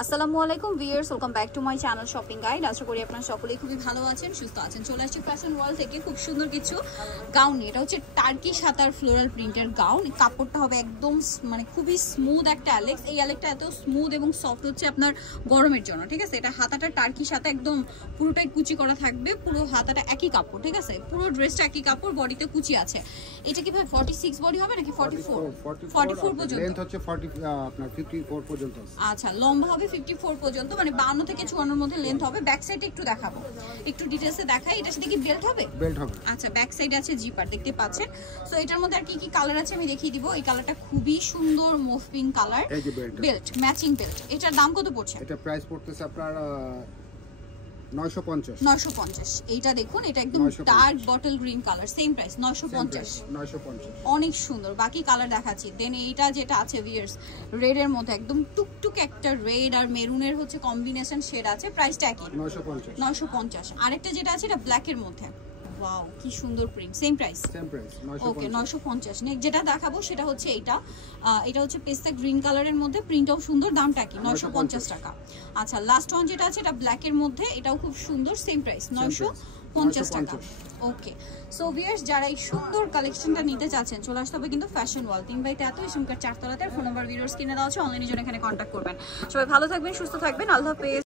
আসসালামু আলাইকুম viewers, welcome back to my channel shopping guide. আশা করি আপনারা সকলেই খুবই ভালো আছেন, সুস্থ আছেন। চলে আসছি ফ্যাশন ওয়ার্ল্ড থেকে খুব সুন্দর কিছু গাউন নিয়ে। এটা হচ্ছে টার্কি সাতার ফ্লোরাল প্রিন্টের গাউন। কাপড়টা হবে একদম মানে খুবই স্মুথ একটা অ্যালেক্স। এই অ্যালেক্সটা এত স্মুথ এবং সফট হচ্ছে আপনার গরমের জন্য, ঠিক আছে। এটা হাতাটা টার্কি সাথে একদম পুরোটাই কুচি করা থাকবে, পুরো হাতাটা একই কাপড়, ঠিক আছে। পুরো ড্রেসটা একই কাপড়, বডিতে কুচি আছে। এটা কি ভাই 46 বডি হবে নাকি 44 পর্যন্ত? লেন্থ হচ্ছে 40 আপনার 54 পর্যন্ত। আচ্ছা, লম্বা হবে 54 পর্যন্ত, মানে 52 থেকে 54 এর মধ্যে লেন্থ হবে। ব্যাক সাইডে একটু দেখাবো, একটু ডিটেইলসে দেখাই। এটার সাথে কি বেল্ট হবে? বেল্ট হবে। আচ্ছা, ব্যাক সাইডে আছে জিপার, দেখতে পাচ্ছেন। সো এটার মধ্যে আর কি কি কালার আছে আমি দেখিয়ে দিব। এই কালারটা খুবই সুন্দর, মুভ পিঙ্ক কালার। এই যে বেল্ট, ম্যাচিং বেল্ট। এটার দাম কত পড়ছে? এটা প্রাইস পড়তেছে আপনার 950। এইটা দেখুন, এটা একদম dark bottle green colour, same price 950। অনেক সুন্দর। বাকি কালার দেখাচ্ছি। দেন এইটা যেটা আছে ভিউয়ার্স, রেড এর মধ্যে একদম টুকটুক একটা রেড আর মেরুনের হচ্ছে কম্বিনেশন শেড আছে। প্রাইসটা একই 950। আরেকটা যেটা আছে এটা ব্ল্যাক এর মধ্যে, ওয়াও কি সুন্দর print, same price okay 950। Next যেটা দেখাবো সেটা হচ্ছে এইটা। এটা হচ্ছে পেস্তা গ্রিন কালারের মধ্যে, প্রিন্টটাও সুন্দর, দামটা কি 950 টাকা। আচ্ছা, লাস্ট ওয়ান যেটা আছে এটা ব্ল্যাক এর মধ্যে, এটাও খুব সুন্দর, সেম প্রাইস 950 টাকা। ওকে, সো ভিউয়ার্স যারা এই সুন্দর কালেকশনটা নিতে চাচ্ছেন চলে আসতে হবে কিন্তু ফ্যাশন ওয়ার্ল্ড, 3/3 ইসমকার 4 তলাতে। ফোন নাম্বার ভিডিওস কিনে দেওয়া আছে, অনলাইনে জন্য এখানে কন্ট্যাক্ট করবেন। সবাই ভালো থাকবেন, সুস্থ থাকবেন, আল্লাহ হাফেজ।